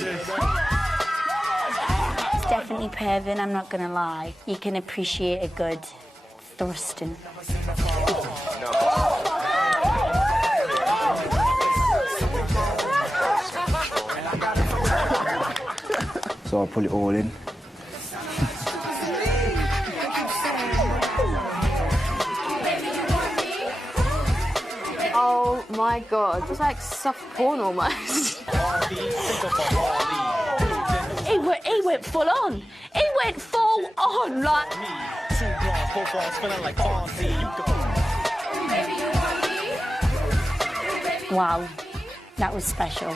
It's definitely perving, I'm not gonna lie. You can appreciate a good thrusting. So I pull it all in. Oh my god, it's like soft porn almost. He went full on. He went full on, like. Wow, that was special.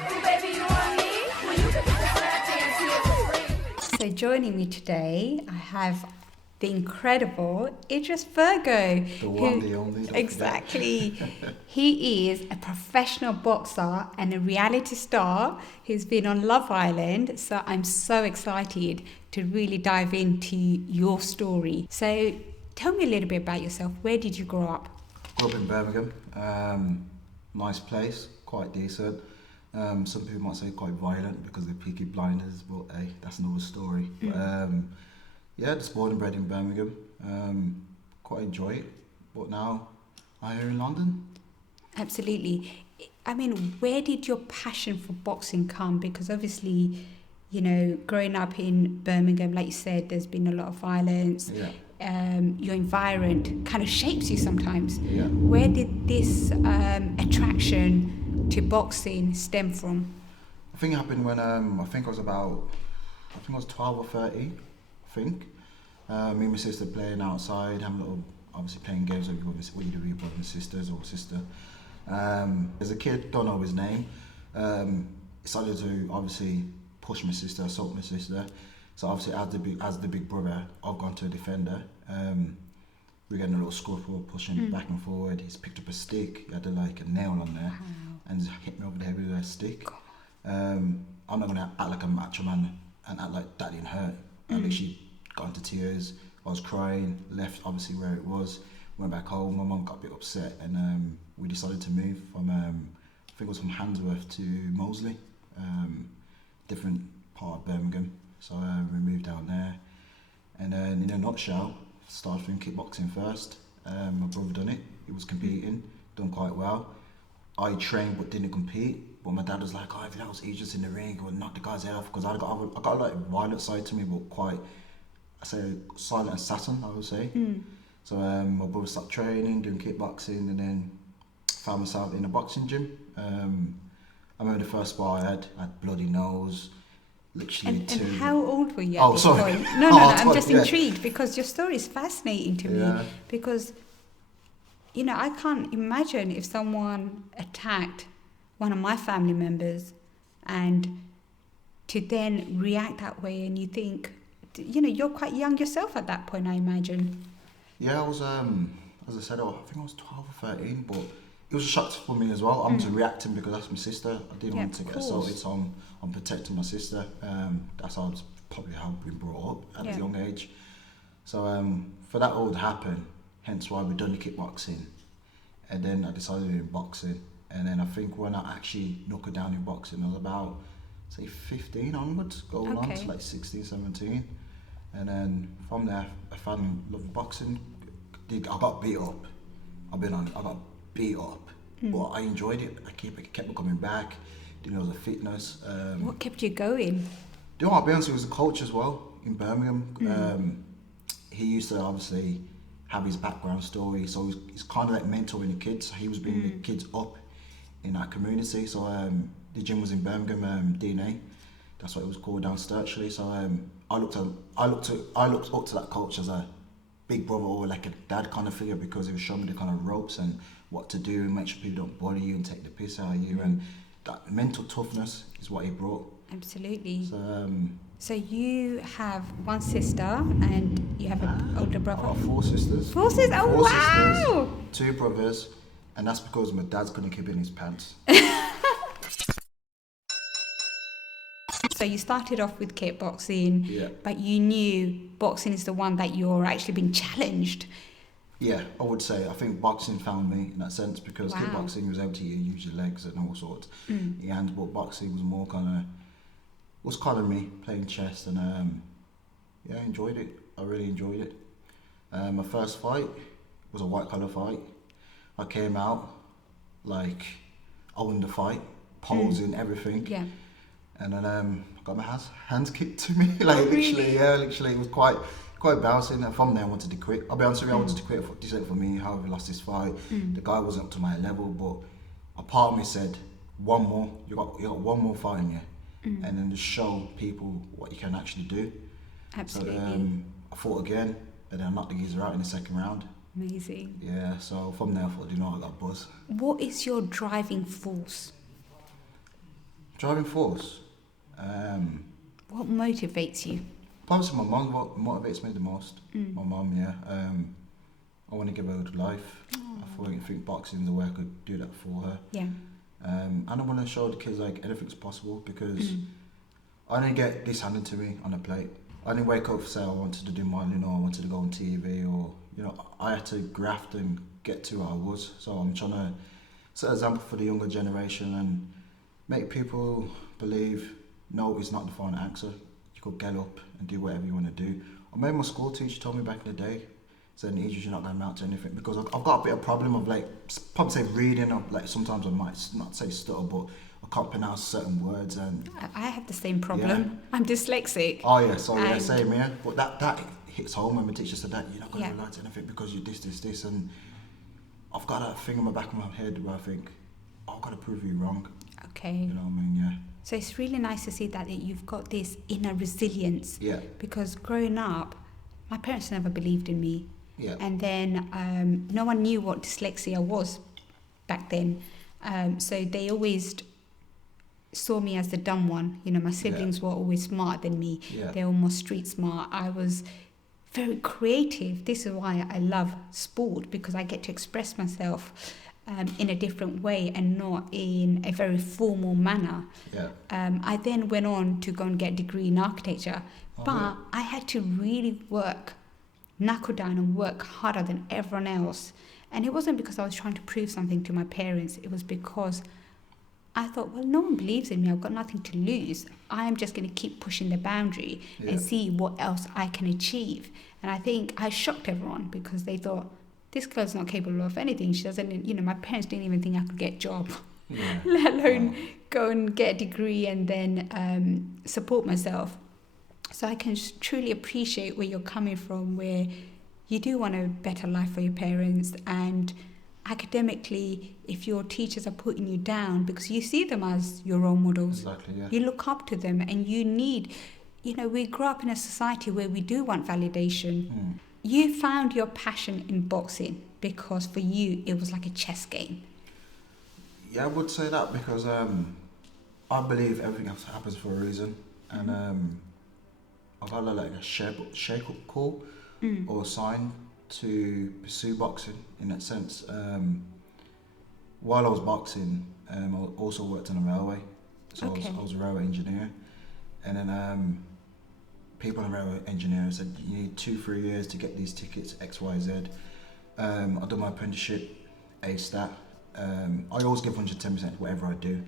So joining me today, I have the incredible Idris Virgo. The one, the only. Exactly. He is a professional boxer and a reality star who's been on Love Island. So I'm so excited to really dive into your story. So tell me a little bit about yourself. Where did you grow up? Grew up in Birmingham. Nice place, quite decent. Some people might say quite violent because they're Peaky Blinders, but hey, that's another story. But, yeah, just born and bred in Birmingham. Quite enjoy it. But now I'm here in London. Absolutely. I mean, where did your passion for boxing come? Because obviously, you know, growing up in Birmingham, like you said, there's been a lot of violence. Yeah. Your environment kind of shapes you sometimes. Yeah. Where did this attraction to boxing stem from? I think it happened when I think I was 12 or 13. I think. Me and my sister playing outside, having a little, obviously playing games with what you do with your brother and sisters or sister. As a kid, don't know his name, decided to obviously push my sister, assault my sister. So obviously as the big brother, I've gone to a defender. We're getting a little scuffle, pushing back and forward. He's picked up a stick, he had like a nail on there, and hit me over the head with a stick. I'm not gonna act like a macho man and act like that didn't hurt. I literally got into tears. I was crying, left obviously where it was, went back home. My mum got a bit upset, and we decided to move from I think it was from Handsworth to Moseley, different part of Birmingham. So we moved down there, and then in a nutshell, started from kickboxing first. My brother done it. He was competing, done quite well. I trained but didn't compete. But my dad was like, "Oh, if that was Idris in the ring, I would knock the guy's head off." Because I got like a violent side to me, but quite, I say, silent assassin, I would say. So my brother stopped training, doing kickboxing, and then found myself in a boxing gym. I remember the first spar I had bloody nose, literally. And how old were you at Oh, this sorry. point? No, I'm just intrigued because your story is fascinating to me. Because, you know, I can't imagine if someone attacked one of my family members and to then react that way, and you think, you know, you're quite young yourself at that point, I imagine. Yeah, I was, as I said, I think I was 12 or 13, but it was a shock for me as well. I'm just reacting because that's my sister. I didn't want to get assaulted, so I'm protecting my sister. That's probably how I've been brought up at a young age. So for that all to happen, hence why we done the kickboxing, and then I decided to do boxing. And then I think when I actually knuckled down in boxing, I was about, say, 15 onwards, going on to like 16, 17. And then from there, I fell in love with boxing. I got beat up. I got beat up, but I enjoyed it. I kept coming back. Doing all the fitness. What kept you going? You know, I'll be honest, it was the coach as well in Birmingham. He used to obviously have his background story, so he's kind of like mentoring the kids. He was bringing the kids up in that community. So the gym was in Birmingham, DNA. That's what it was called, down Sturchley. So I looked up to that coach as a big brother or like a dad kind of figure, because he was showing me the kind of ropes and what to do and make sure people don't bully you and take the piss out of you. And that mental toughness is what he brought. Absolutely. So you have one sister and you have an older brother? I've got 4 sisters. 4 sisters? Oh, Four wow! Sisters, 2 brothers, and that's because my dad's couldn't keep it in his pants. So you started off with kickboxing, but you knew boxing is the one that you're actually being challenged. Yeah, I would say. I think boxing found me in that sense, because kickboxing was able to use your legs and all sorts. But boxing was more kind of was calling me playing chess, and yeah, I enjoyed it. I really enjoyed it. My first fight was a white collar fight. I came out like I won the fight, posing, everything. Yeah. And then I got my hands kicked to me. Like literally, yeah, literally, it was quite embarrassing. And from there, I wanted to quit. I'll be honest with you, I wanted to quit. This ain't for me. How we lost this fight. The guy wasn't up to my level, but a part of me said, one more. You got one more fight in you, and then just show people what you can actually do. Absolutely. So I fought again, and then I knocked the geezer out in the second round. Amazing. Yeah. So from there, I thought, you know, I got buzz. What is your driving force? Driving force. What motivates you? Probably my mum, what motivates me the most. My mum, yeah. I want to give her a good life. I think boxing is the way I could do that for her. Yeah. And I want to show the kids like anything's possible, because I didn't get this handed to me on a plate. I didn't wake up and say I wanted to do modelling or I wanted to go on TV, or, you know, I had to graft and get to where I was. So I'm trying to set an example for the younger generation and make people believe no, it's not the final answer. You could get up and do whatever you want to do. Or maybe my school teacher told me back in the day, saying, Idris, you're not going to amount to anything, because I've got a bit of problem of like, probably say reading, or like sometimes I might not say stutter, but I can't pronounce certain words. And I have the same problem. Yeah. I'm dyslexic. Oh yeah, so yeah, And- same here. But that hits home when my teacher said that, you're not going to Yeah. rely to anything because you're this. And I've got that thing in my back of my head where I think, I've got to prove you wrong. Okay. You know what I mean? Yeah. So it's really nice to see that you've got this inner resilience. Yeah. Because growing up, my parents never believed in me. Yeah. And then no one knew what dyslexia was back then. So they always saw me as the dumb one. You know, my siblings were always smarter than me. Yeah. They were more street smart. I was very creative. This is why I love sport, because I get to express myself in a different way and not in a very formal manner. Yeah. I then went on to go and get a degree in architecture, Oh, but yeah. I had to really knuckle down and work harder than everyone else. And it wasn't because I was trying to prove something to my parents. It was because I thought, well, no one believes in me. I've got nothing to lose. I am just going to keep pushing the boundary and see what else I can achieve. And I think I shocked everyone, because they thought, this girl's not capable of anything. She doesn't, you know, my parents didn't even think I could get a job, Yeah. let alone go and get a degree and then support myself. So I can truly appreciate where you're coming from, where you do want a better life for your parents, and academically, if your teachers are putting you down because you see them as your role models, Exactly, yeah. you look up to them, and you need, you know, we grew up in a society where we do want validation. You found your passion in boxing because for you it was like a chess game. Yeah, I would say that, because I believe everything happens for a reason, and I got like a shake-up call or a sign to pursue boxing in that sense. While I was boxing, I also worked on a railway, so I was a railway engineer, and then people in railway engineering said you need 2-3 years to get these tickets X, Y, Z. I done my apprenticeship, A-stat. I always give 110% whatever I do.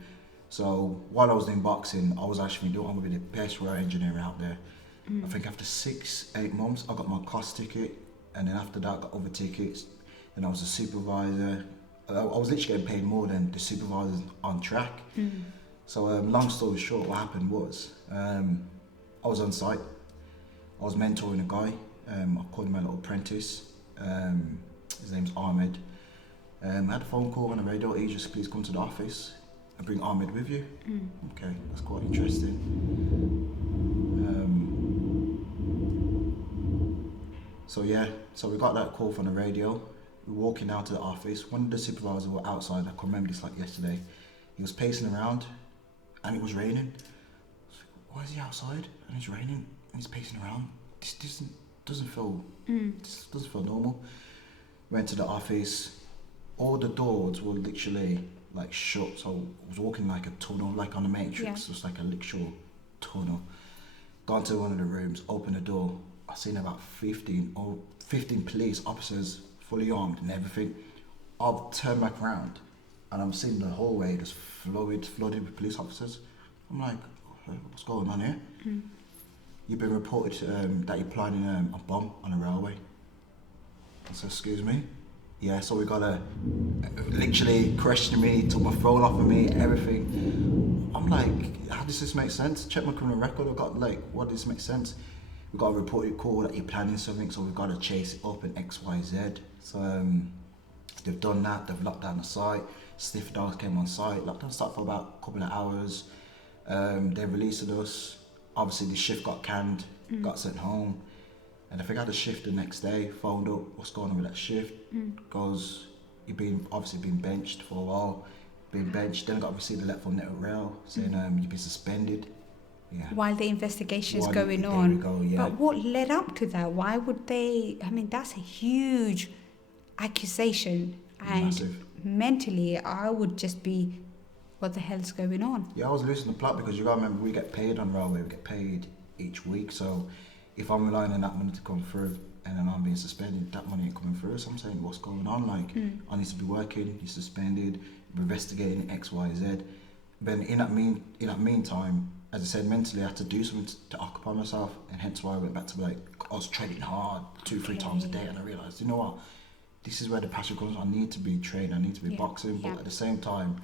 So while I was doing boxing, I was actually doing, I'm going to be the best railway engineer out there. I think after 6-8 months, I got my cost ticket, and then after that, I got other tickets. Then I was a supervisor. I was literally getting paid more than the supervisors on track. So long story short, what happened was I was on site. I was mentoring a guy. I called him my little apprentice. His name's Ahmed. I had a phone call on the radio. Idris, please come to the office and bring Ahmed with you. Okay, that's quite interesting. So we got that call from the radio. We were walking out to the office. One of the supervisors were outside. I can remember this like yesterday. He was pacing around, and it was raining. I was like, why is he outside and it's raining and he's pacing around? This doesn't feel normal. Went to the office. All the doors were literally like shut. So I was walking like a tunnel, like on the Matrix. It was like a literal tunnel. Gone to one of the rooms, opened the door. I seen about 15 police officers, fully armed and everything. I've turned back around and I'm seeing the hallway just flooded with police officers. I'm like, what's going on here? You've been reported that you're planning a bomb on a railway. I said, excuse me? Yeah, so we gotta literally question me, took my phone off of me, everything. I'm like, how does this make sense? Check my criminal record, I've got like, what does this make sense? We got a reported call that you're planning something, so we've got to chase it up in X, Y, Z. So they've done that, they've locked down the site, sniff dogs came on site, lockdown started for about a couple of hours. They released us, obviously the shift got canned, got sent home. And I think I had a shift the next day, phoned up, what's going on with that shift? Goes, you've been obviously been benched for a while, been benched, then I got received a letter from Network Rail saying you've been suspended. Yeah. While the investigation is going on. Go, yeah. But what led up to that? Why would they, I mean, that's a huge accusation. And Massive. Mentally, I would just be, what the hell's going on? Yeah, I was losing the plot because you gotta remember we get paid on railway, we get paid each week, so if I'm relying on that money to come through and then I'm being suspended, that money ain't coming through. So I'm saying, what's going on? Like, I need to be working, you're suspended, we're investigating X, Y, Z. Then in that meantime, as I said, mentally I had to do something to occupy myself, and hence why I went back to like, I was training hard 2-3 times a day, and I realised, you know what, this is where the passion comes from. I need to be trained, I need to be boxing, but at the same time,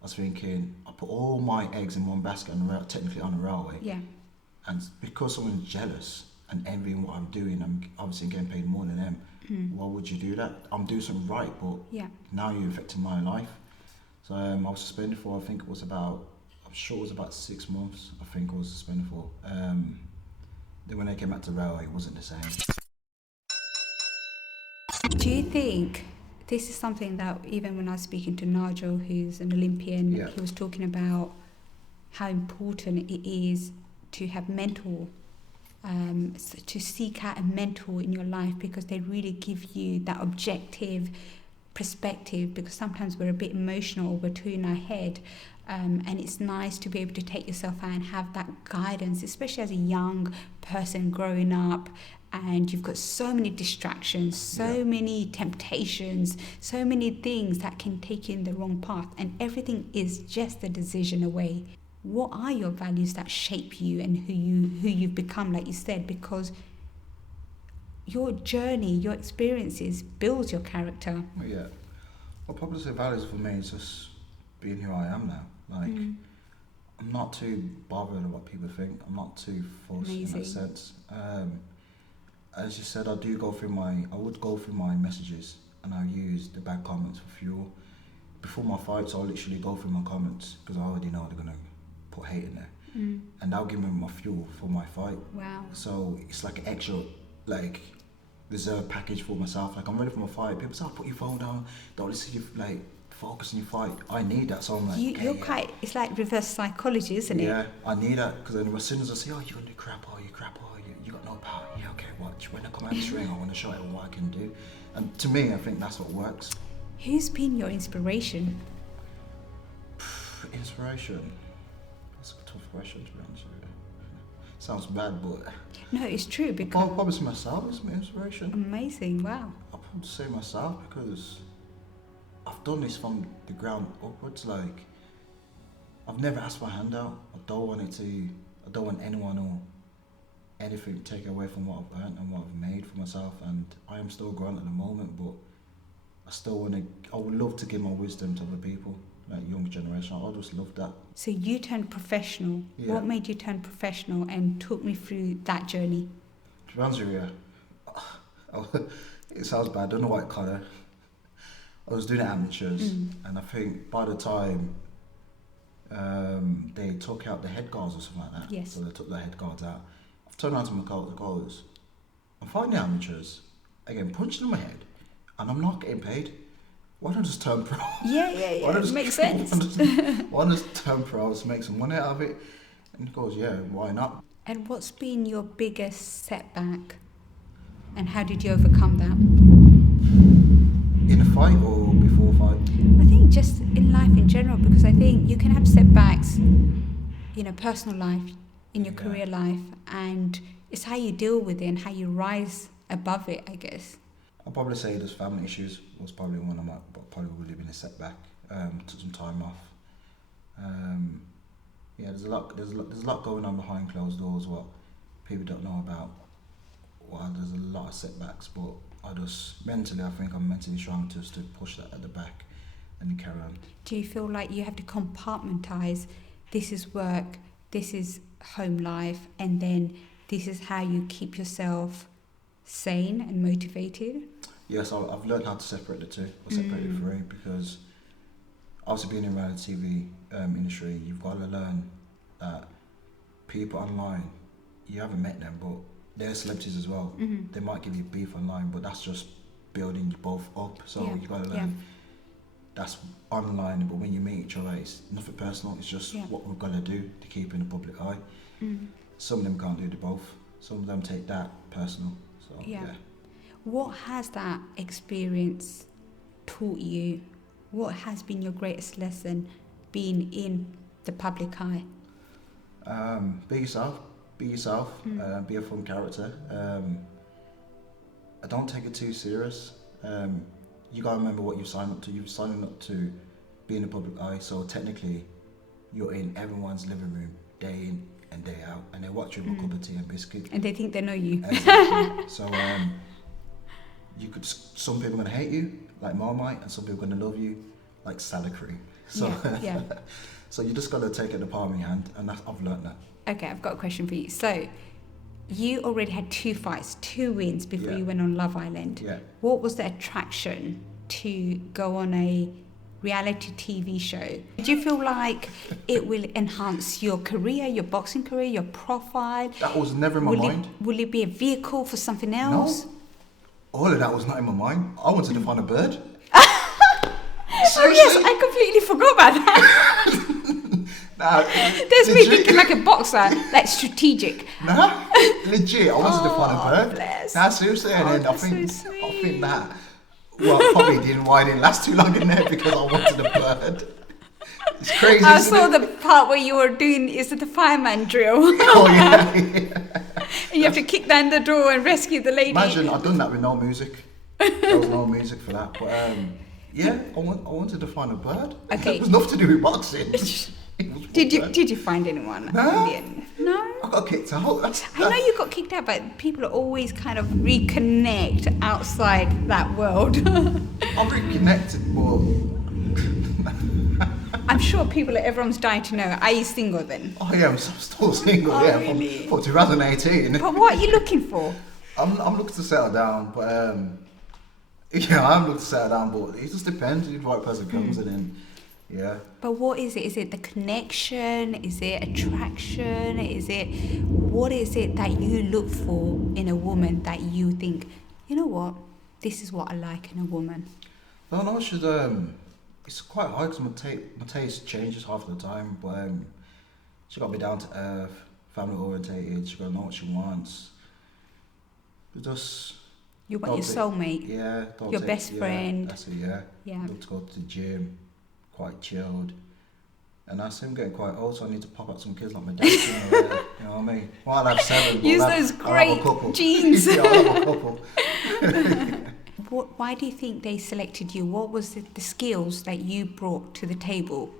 I was thinking, I put all my eggs in one basket on the technically on the railway. Yeah. And because someone's jealous and envying what I'm doing, I'm obviously getting paid more than them. Why would you do that? I'm doing something right, but now you're affecting my life. So I was suspended for, I think it was about, I'm sure it was about 6 months, I think I was suspended for. Then when I came back to railway, it wasn't the same. Do you think this is something that even when I was speaking to Nigel, who's an Olympian, he was talking about how important it is to have mentor, to seek out a mentor in your life, because they really give you that objective perspective, because sometimes we're a bit emotional, we're too in our head, and it's nice to be able to take yourself out and have that guidance, especially as a young person growing up, and you've got so many distractions, so many temptations, so many things that can take you in the wrong path, and everything is just a decision away. What are your values that shape you and who you've become, like you said, because your journey, your experiences builds your character. Yeah. Well, probably say values for me is just being who I am now. Like, I'm not too bothered about what people think. I'm not too forced in that sense. As you said, I would go through my messages and I use the bad comments for fuel. Before my fights, I'll literally go through my comments because I already know they're going to put hate in there. And that'll give me my fuel for my fight. Wow. So it's like an extra, like, reserve package for myself. Like, I'm ready for my fight. People say, oh, put your phone down, don't listen to you, like, focus on your fight. I need that, so I'm like, you're quite, it's like reverse psychology, isn't it? Yeah, I need that, because then as soon as I say, oh, you're gonna do crap, you got no power. Yeah, okay, watch. When I come out of this ring, I want to show everyone what I can do. And to me, I think that's what works. Who's been your inspiration? Inspiration? That's a tough question, to be honest with you. Sounds bad, but... No, it's true, because... I'll probably say myself as my inspiration. Amazing, wow. I'll probably say myself, because I've done this from the ground upwards. Like, I've never asked for a handout. I don't want anyone or anything to take away from what I've earned and what I've made for myself. And I am still growing at the moment, but I would love to give my wisdom to other people, like younger generation. I just love that. So you turned professional. Yeah. What made you turn professional, and took me through that journey? To be honest with you, it sounds bad, I don't know white collar. I was doing amateurs, and I think by the time they took out the head guards or something like that, so they took the head guards out, I've turned around to my goals. I'm fighting the amateurs, again, punching in my head, and I'm not getting paid. Why don't I just turn pro? Yeah, it makes sense. Why don't I just turn pro, just make some money out of it? And he goes, yeah, why not? And what's been your biggest setback, and how did you overcome that? In a fight or before a fight? I think just in life in general, because I think you can have setbacks, personal life, in your career life, and it's how you deal with it and how you rise above it, I guess. I'll probably say there's family issues was probably one of my, probably would have been a setback. Took some time off. The there's a lot going on behind closed doors what people don't know about. Well, there's a lot of setbacks, but I think I'm mentally strong just to push that at the back and carry on. Do you feel like you have to compartmentalize? This is work, this is home life, and then this is how you keep yourself sane and motivated? Yes, I've learned how to separate the two, or separate the three, because obviously being in the reality TV industry, you've got to learn that people online, you haven't met them, but they're celebrities as well. They might give you beef online, but that's just building you both up. So you've got to learn that's online, but when you meet each other, it's nothing personal. It's just what we're going to do to keep in the public eye. Some of them can't do the both. Some of them take that personal. So What has that experience taught you? What has been your greatest lesson being in the public eye? Be yourself. Be a fun character. I don't take it too serious. You gotta remember what you signed up to. You're signing up to be in the public eye, so technically you're in everyone's living room day in and day out, and they watch you with a cup of tea and biscuit. And they think they know you. Exactly. So some people are gonna hate you like Marmite, and some people are gonna love you like salad cream. So so you just gotta take it in the palm of your hand, and I've learned that. Okay, I've got a question for you. So, you already had 2 fights, 2 wins before you went on Love Island. Yeah. What was the attraction to go on a reality TV show? Did you feel like it will enhance your career, your boxing career, your profile? That was never in my mind. Will it be a vehicle for something else? No. All of that was not in my mind. I wanted to find a bird. Oh yes, I completely forgot about that. Nah, there's me thinking like a boxer, like strategic. Nah, legit. I wanted to find a bird. Bless. Nah, seriously. And then I think that. Probably didn't. Why I didn't last too long in there because I wanted a bird. It's crazy. I saw the part where you were doing is it the fireman drill? Oh yeah. And you have to kick down the door and rescue the lady. Imagine I'd done that with no music. There was no music for that. But I wanted to find a bird. Okay. It was nothing to do with boxing. Did you find anyone? No. No? I got kicked out. I know you got kicked out, but people always kind of reconnect outside that world. I'm reconnected, but I'm sure everyone's dying to know. Are you single then? Oh yeah, I'm still single. Oh, really? From 2018. But what are you looking for? I'm looking to settle down, but I'm looking to settle down, but it just depends if the right person comes and then. Yeah. But what is it? Is it the connection? Is it attraction? What is it that you look for in a woman that you think, you know what, this is what I like in a woman? No, it's quite hard because my taste changes half the time, but she got to be down to earth, family orientated, she got to know what she wants. You want your soulmate? Yeah. Your best friend? That's it, yeah. Love to go to the gym. Quite chilled, and I see I'm getting quite old, so I need to pop out some kids like my dad. You know what I mean? Well, I'll have 7. Use those great genes. Yeah, I'll have a couple. Why do you think they selected you? What was the skills that you brought to the table,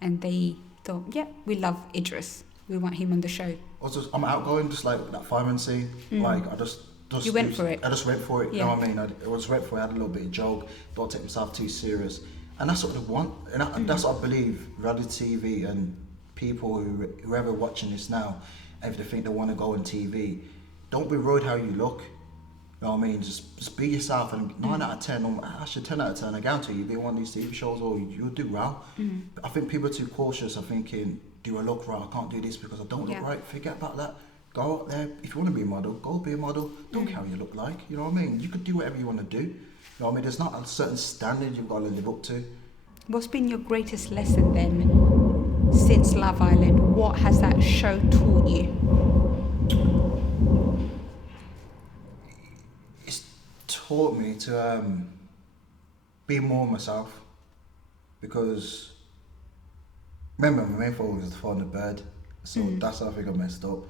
and they thought, yeah, we love Idris, we want him on the show? I'm outgoing, just like that fireman scene. Like I just you went for it. I just went for it. You know what I mean? I just went for it. I had a little bit of joke. Don't take myself too serious. And that's what they want, and that's what I believe reality TV and people whoever watching this now, if they think they want to go on TV, don't be worried how you look. You know what I mean? Just be yourself, and 9 out of 10, or actually 10 out of 10, I guarantee you, be on these TV shows, or you'll do well. I think people are too cautious of thinking, do I look right? I can't do this because I don't look right. Forget about that. Go out there. If you want to be a model, go be a model. Don't care how you look like. You know what I mean? You could do whatever you want to do. You know what I mean? There's not a certain standard you've got to live up to. What's been your greatest lesson then since Love Island? What has that show taught you? It's taught me to be more myself, because remember my main focus was to find a bird, so that's how I think I messed up.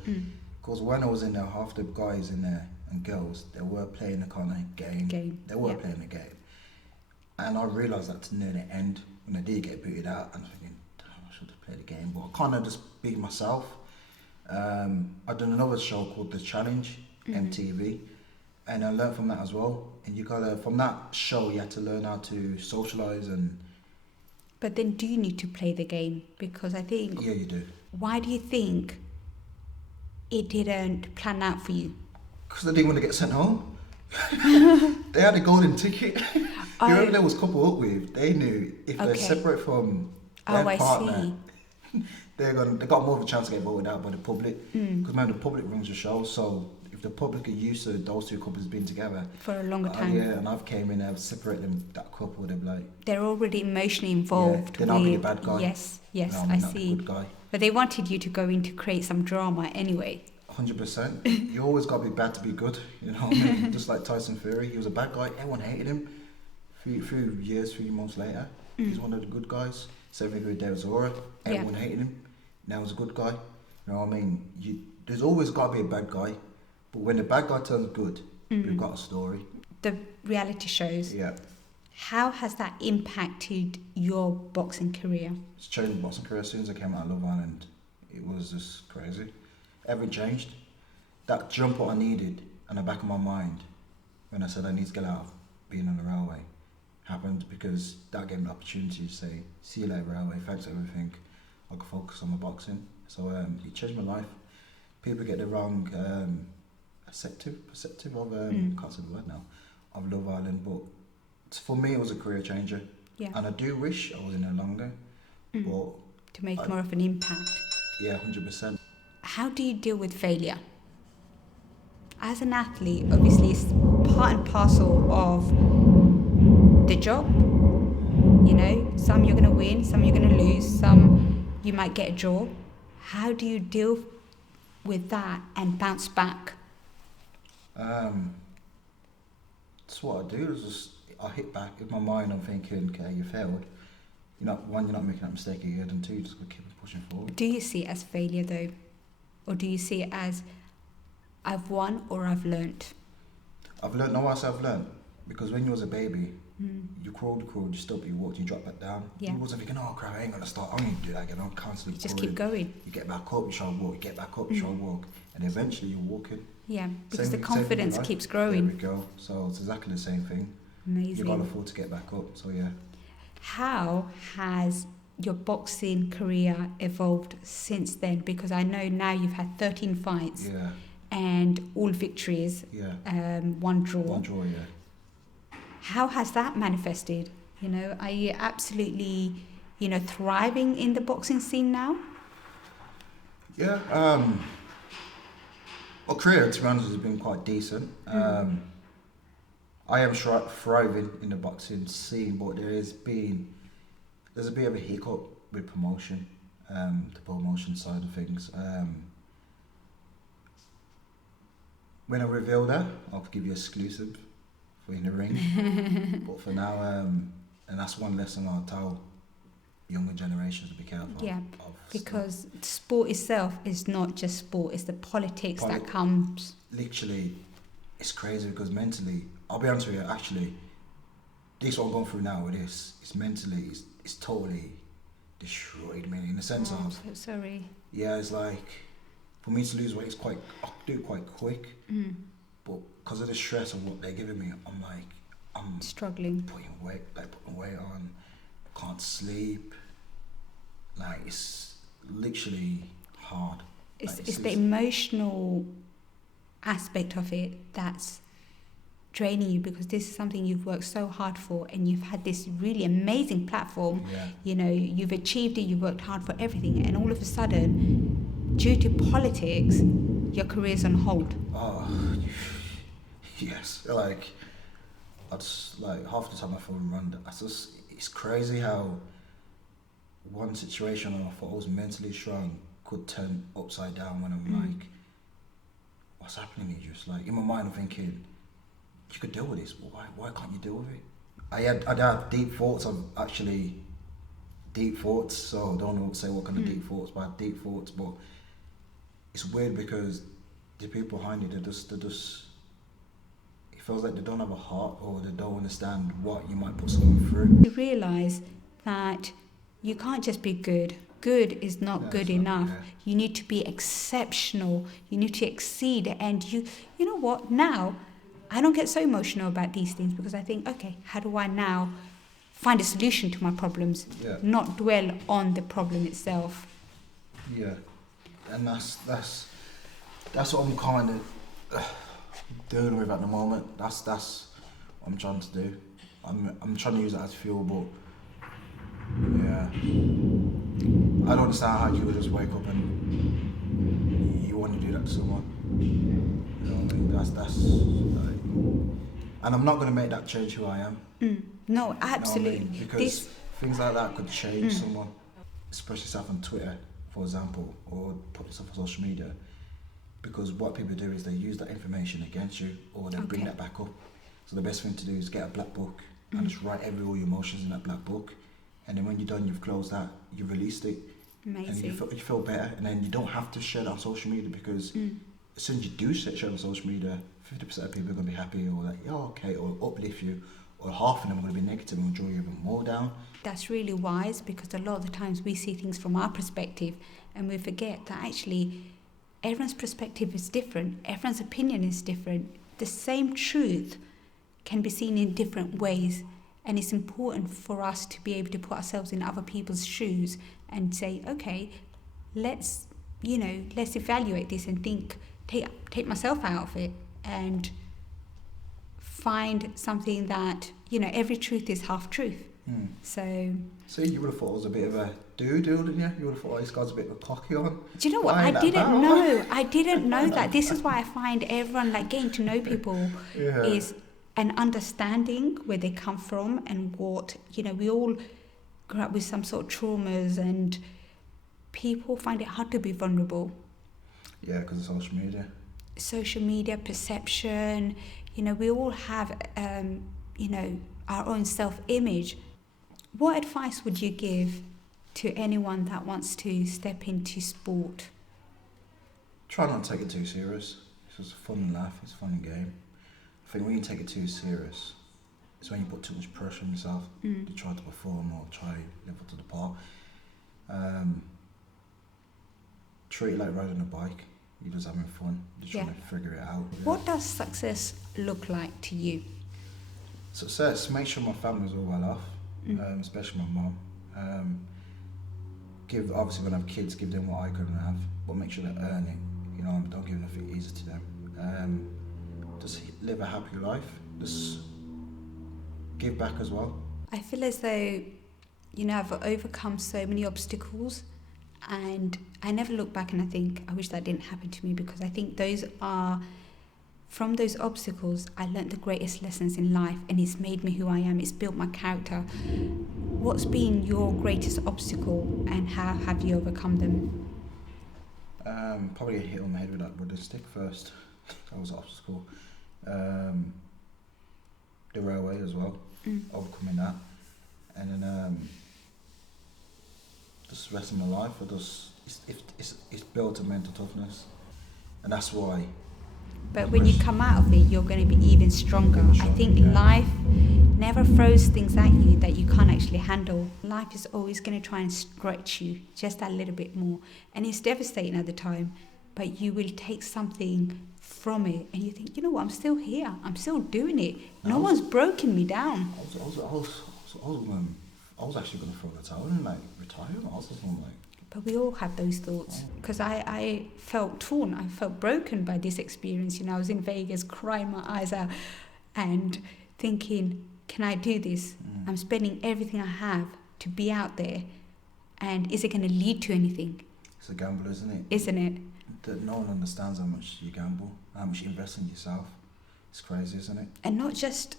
Because when I was in there, half the guys in there and girls, they were playing a kind of game. They were playing a game. And I realised that near the end, when I did get booted out, I'm thinking, oh should have played the game, but I kind of just be myself. I done another show called The Challenge, MTV, and I learned from that as well. And you gotta, from that show, you had to learn how to socialise and. But then, do you need to play the game? Because I think. Yeah, you do. Why do you think it didn't plan out for you? Because they didn't want to get sent home. They had a golden ticket. Whoever they was coupled up with, they knew if they're separate from their partner, they got more of a chance to get voted out by the public. Because remember, the public runs the show, so if the public are used to those two couples being together for a longer time. Yeah, and I've came in and separated them, that couple, they'd be like... They're already emotionally involved. Yeah, then I'll be the bad guy. Yes, No, I not see. the good guy. But they wanted you to go in to create some drama anyway. 100%. You always got to be bad to be good, you know what I mean? Just like Tyson Fury, he was a bad guy, everyone hated him. Few months later, he's one of the good guys. Same thing with David Zora, everyone hated him. Now he's a good guy, you know what I mean? There's always got to be a bad guy, but when the bad guy turns good, we've got a story. The reality shows. Yeah. How has that impacted your boxing career? It's changed my boxing career. As soon as I came out of Love Island, it was just crazy. Everything changed. That jump what I needed in the back of my mind when I said I need to get out of being on the railway happened, because that gave me the opportunity to say, see you later railway, thanks for everything. I could focus on my boxing. So it changed my life. People get the wrong perceptive of, can't say the word now, of Love Island, but for me it was a career changer. Yeah. And I do wish I was in there longer, but... To make more of an impact. Yeah, 100%. How do you deal with failure? As an athlete, obviously it's part and parcel of the job. You know, some you're going to win, some you're going to lose, some you might get a draw. How do you deal with that and bounce back? That's what I do. Is just I hit back in my mind. I'm thinking, okay, you failed. You're not making that mistake again, and two, you just got to keep pushing forward. Do you see it as failure though, or do you see it as I've won or I've learnt? I've learnt. No, I've learnt, because when you was a baby, you crawled, you stopped, you walked, you dropped back down. Yeah. You wasn't thinking, oh crap, I ain't gonna start. I'm gonna do that again. I'm constantly. Just crawling. keep going. You get back up, you try to walk. You get back up, you try to walk, and eventually you're walking. Yeah, because Same the thing confidence with life. keeps growing. There we go. So it's exactly the same thing. Amazing. You can't afford to get back up. So yeah. How has your boxing career evolved since then? Because I know now you've had 13 fights. Yeah. And all victories. Yeah. One draw. One draw. Yeah. How has that manifested? You know, are you absolutely, thriving in the boxing scene now? Yeah. My career, to be honest, has been quite decent. I am thriving in the boxing scene, but there's a bit of a hiccup with promotion, the promotion side of things. When I reveal that, I'll give you exclusive for in the ring. But for now, and that's one lesson I'll tell younger generations to be careful. Yeah, because sport itself is not just sport; it's the politics that comes. Literally, it's crazy because mentally, I'll be honest with you. Actually, this what I'm going through now with this, it's mentally, it's totally destroyed me in the sense of. I'm so sorry. Yeah, it's like for me to lose weight, I do it quite quick. But because of the stress of what they're giving me, I'm struggling. Putting weight on, can't sleep. Like it's literally hard. It's the emotional aspect of it that's draining you, because this is something you've worked so hard for, and you've had this really amazing platform. Yeah. You've achieved it, you've worked hard for everything, and all of a sudden, due to politics, your career's on hold. Oh, yes. Like, I just, like, half the time I feel run. It's crazy how one situation I thought I was mentally strong could turn upside down when I'm like, what's happening here? Just like, in my mind I'm thinking, you could deal with this, but why can't you deal with it? I'd have deep thoughts of actually deep thoughts, so I don't know say what kind of deep thoughts, but I have deep thoughts. But it's weird because the people behind it, they're just it feels like they don't have a heart, or they don't understand what you might put someone through. You realise that you can't just be good good is not Yeah, good exactly, enough. yeah. You need to be exceptional. You need to exceed. And you know what? Now, I don't get so emotional about these things because I think, okay, how do I now find a solution to my problems? Yeah. Not dwell on the problem itself. Yeah, and that's what I'm kind of dealing with at the moment. That's what I'm trying to do. I'm trying to use it as fuel, but yeah, I don't understand how you would just wake up and you want to do that to someone. You know what I mean? That's like, and I'm not going to make that change who I am. No, absolutely. You know what I mean? Because things like that could change someone, especially stuff on Twitter, for example, or put stuff on social media. Because what people do is they use that information against you, or they bring that back up. So the best thing to do is get a black book and just write all your emotions in that black book. And then when you're done, you've closed that, you've released it. Amazing. And you feel better. And then you don't have to share that on social media, because as soon as you do share it on social media, 50% of people are going to be happy, or like, oh, okay, or uplift you, or half of them are going to be negative and draw you even more down. That's really wise, because a lot of the times we see things from our perspective and we forget that actually everyone's perspective is different, everyone's opinion is different. The same truth can be seen in different ways, and it's important for us to be able to put ourselves in other people's shoes and say, okay, let's evaluate this and think, take myself out of it and find something that, every truth is half truth. So you would have thought it was a bit of a do-do, didn't you? You would have thought, this guy's a bit of a cocky on. Do you know what? I didn't know that. This is why I find everyone, like, getting to know people is an understanding where they come from and what, we all grew up with some sort of traumas, and people find it hard to be vulnerable. Yeah, because of social media. Social media, perception, we all have, our own self-image. What advice would you give to anyone that wants to step into sport? Try not to take it too serious. It's just a fun laugh, it's a fun game. I think when you take it too serious, it's when you put too much pressure on yourself to try to perform or try live up to the part. Treat it like riding a bike. You're just having fun, just trying to figure it out. What does success look like to you? Success, make sure my family's all well off, especially my mum. Obviously when I have kids, give them what I couldn't have, but make sure they earn it. Don't give nothing easy to them. Just live a happy life. Just give back as well. I feel as though, I've overcome so many obstacles, and I never look back and I think, I wish that didn't happen to me, because I think from those obstacles, I learnt the greatest lessons in life, and it's made me who I am. It's built my character. What's been your greatest obstacle, and how have you overcome them? Probably a hit on the head with that wooden stick first. That was an obstacle. The railway as well, overcoming that. And then just the rest of my life, it's built a mental toughness. And that's why. But when you come out of it, you're going to be even stronger. I think life never throws things at you that you can't actually handle. Life is always going to try and stretch you just a little bit more. And it's devastating at the time, but you will take something from it and you think, I'm still here. I'm still doing it. No one's broken me down. I was actually going to throw the towel and retire. I was just But we all have those thoughts, because I felt torn. I felt broken by this experience. I was in Vegas crying my eyes out and thinking, can I do this? I'm spending everything I have to be out there, and is it going to lead to anything? It's a gamble, isn't it? Isn't it? That no one understands how much you gamble, how much you invest in yourself. It's crazy, isn't it? And not just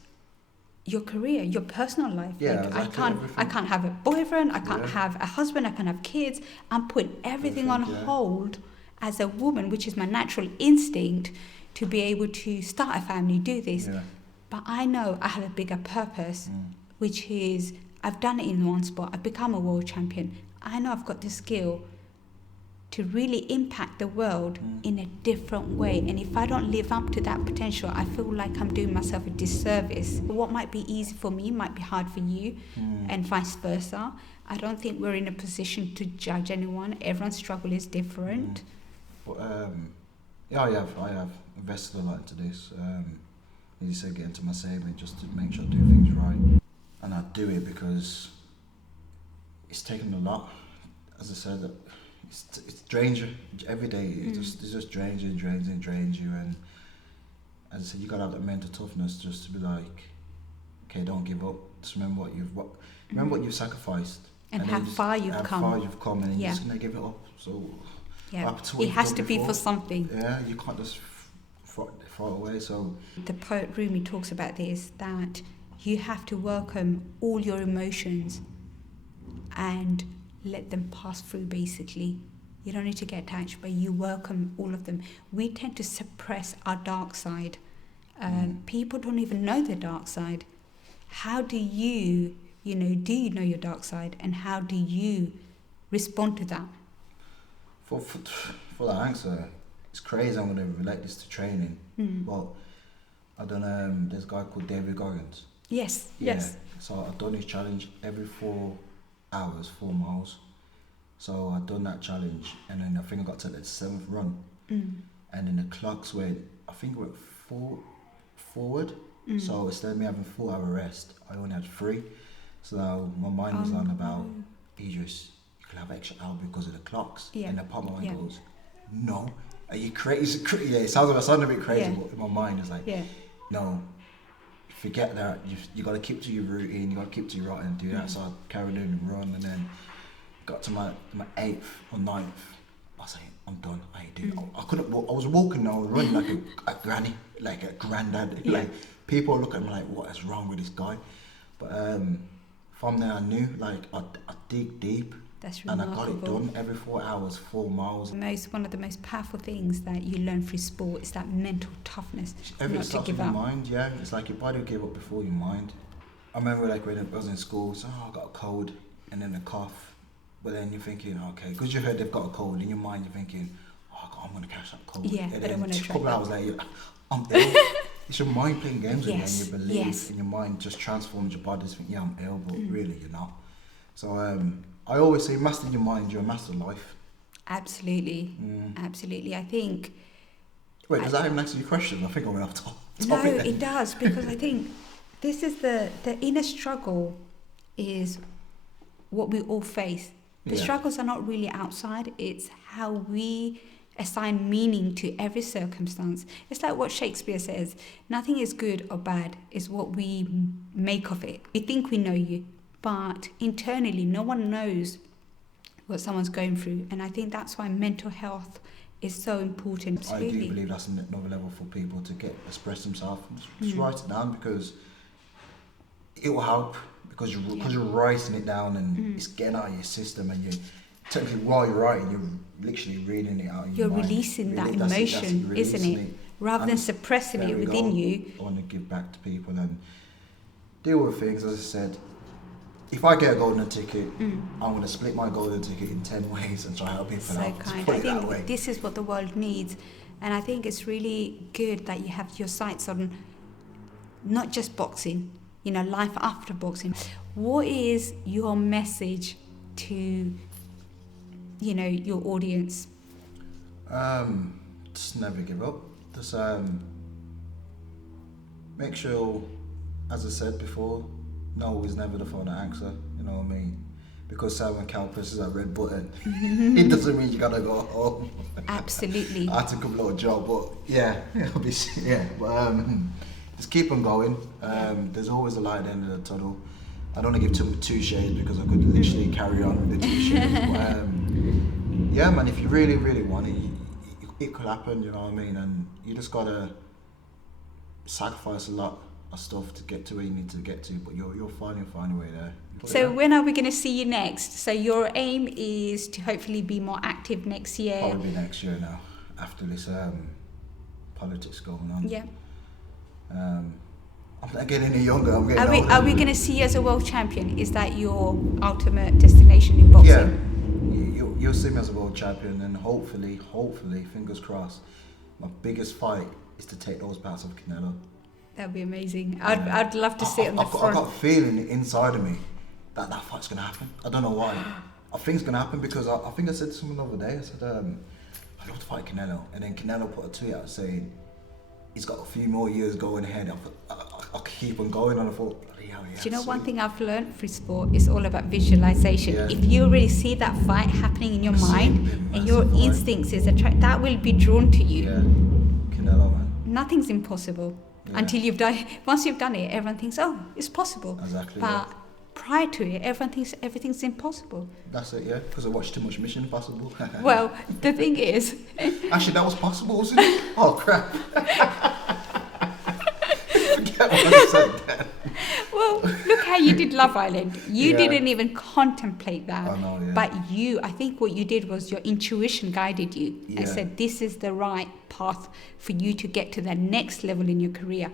your career, your personal life. Yeah, exactly, I can't have a boyfriend, I can't have a husband, I can't have kids. I'm putting everything on hold as a woman, which is my natural instinct to be able to start a family, do this. Yeah. But I know I have a bigger purpose, which is I've done it in one spot. I've become a world champion. I know I've got the skill to really impact the world in a different way. And if I don't live up to that potential, I feel like I'm doing myself a disservice. What might be easy for me might be hard for you, and vice versa. I don't think we're in a position to judge anyone. Everyone's struggle is different. But, yeah, I have invested a lot into this. As you said, get into my saving just to make sure I do things right. And I do it because it's taken a lot. As I said, it drains you every day. It just drains you. And as I said, you gotta have that mental toughness just to be like, okay, don't give up. Just remember what you've sacrificed and how far you've come. And you're just gonna give it up. So it has to be for something. Yeah, you can't just throw it away. So the poet Rumi talks about this, that you have to welcome all your emotions and let them pass through, basically. You don't need to get attached, but you welcome all of them. We tend to suppress our dark side. People don't even know the dark side. How do you know your dark side, and how do you respond to that? For that answer, it's crazy. I'm going to relate this to training. Well, I done there's a guy called David Goggins. Yes. So I've done his challenge every 4 hours, 4 miles. So I've done that challenge, and then I think I got to the 7th run, and then the clocks went, I think it went forward. So instead of me having 4 hour rest, I only had 3. So my mind was on about, Idris, you can have extra hour because of the clocks. And the part of my mind goes, no, are you crazy? Yeah, it sounds a bit crazy, but in my mind it's like, no, forget that. You got to keep to your routine. You got to keep to your routine and do that. So I carried on and run, and then got to my 8th or 9th. I was like, I'm done. I ain't doing it. I couldn't walk. I was walking now, running like a granny, like a granddad. Like people look at me like, what is wrong with this guy? But from there I knew, like I dig deep. That's remarkable. And I got it done every 4 hours, 4 miles. One of the most powerful things that you learn through sport is that mental toughness. Everything not starts to give with up. your mind, yeah. It's like your body will give up before your mind. I remember like when I was in school, so I got a cold and then a cough. But then you're thinking, okay, because you heard they've got a cold, in your mind you're thinking, oh God, I'm going to catch that cold. Yeah, and I don't want to a try couple that. hours later, I'm ill. It's your mind playing games with you, and you believe, and your mind just transforms your body to think, yeah, I'm ill, but really you're not. So I always say, master your mind, you're a master of life. Absolutely. Absolutely. I think... Wait, does that even answer your question? I think I went off topic. No, it does, because I think this is the inner struggle is what we all face. The struggles are not really outside, it's how we assign meaning to every circumstance. It's like what Shakespeare says, nothing is good or bad, it's what we make of it. We think we know you, but internally no one knows what someone's going through, and I think that's why mental health is so important. I do believe that's another level for people to express themselves. Just write it down, because it will help, because you're writing it down and it's getting out of your system, and you technically while you're writing, you're literally reading it out of your mind. You're releasing that emotion, isn't it? Rather than suppressing it within you. I want to give back to people and deal with things. As I said, if I get a golden ticket, I'm going to split my golden ticket in 10 ways and try to help people out. So kind. I think this is what the world needs, and I think it's really good that you have your sights on not just boxing, life after boxing. What is your message to, your audience? Just never give up. Just make sure, as I said before, no is never the final answer. You know what I mean? Because someone Cal presses that red button, it doesn't mean you gotta go home. Absolutely. I took a little job, but but just keep on going. There's always a light at the end of the tunnel. I don't want to give two shades, because I could literally carry on with the 2 shades. But, yeah, man, if you really, really want it, it could happen, you know what I mean? And you just gotta sacrifice a lot of stuff to get to where you need to get to, but you'll find a way there. So when are we going to see you next? So your aim is to hopefully be more active next year? Probably next year now, after this politics going on. Yeah. I'm not getting any younger, I'm getting older. Are we going to see you as a world champion? Is that your ultimate destination in boxing? Yeah. you'll see me as a world champion, and hopefully, fingers crossed, my biggest fight is to take those bouts of Canelo. That'd be amazing. I'd love to see it on the front. I've got a feeling inside of me that fight's gonna happen. I don't know why. I think it's gonna happen because I think I said to someone the other day. I said, I'd love to fight Canelo, and then Canelo put a tweet out saying he's got a few more years going ahead. I'll keep on going, and I thought, bloody hell, yeah. Do you know one thing I've learned through sport is all about visualization. Yeah. If you already see that fight happening in your mind and your instincts is that will be drawn to you. Yeah, Canelo, man. Nothing's impossible until you've done it. Once you've done it, everyone thinks, oh, it's possible. Exactly. But prior to it, everyone thinks everything's impossible. That's it, yeah. Because I watched too much Mission Impossible. Well, the thing is... Actually, that was possible, wasn't it? Oh, crap. Forget what I said then. Well, look how you did Love Island. You didn't even contemplate that. I know, yeah. But I think what you did was your intuition guided you and Yeah. said, this is the right path for you to get to the next level in your career.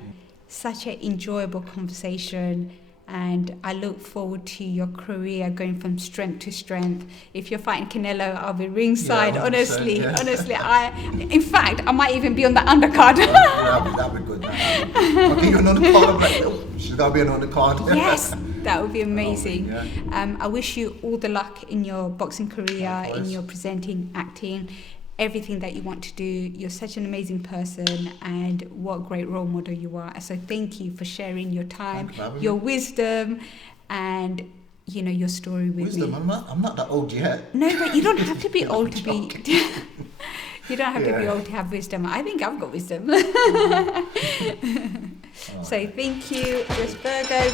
Such an enjoyable conversation. And I look forward to your career going from strength to strength. If you're fighting Canelo, I'll be ringside. Yeah, honestly, yeah. In fact, I might even be on the undercard. That'd be good. I'll give you another card. I'm like, oh, she's got to be another card. Yes, that would be amazing. Yeah. I wish you all the luck in your boxing career, Likewise. in your presenting, acting, everything that you want to do. You're such an amazing person, and what a great role model you are. So thank you for sharing your time, your wisdom, and your story with me. I'm not that old yet. No, but you don't have to be old to be. You don't have to be old to have wisdom. I think I've got wisdom. So thank you, Idris Virgo.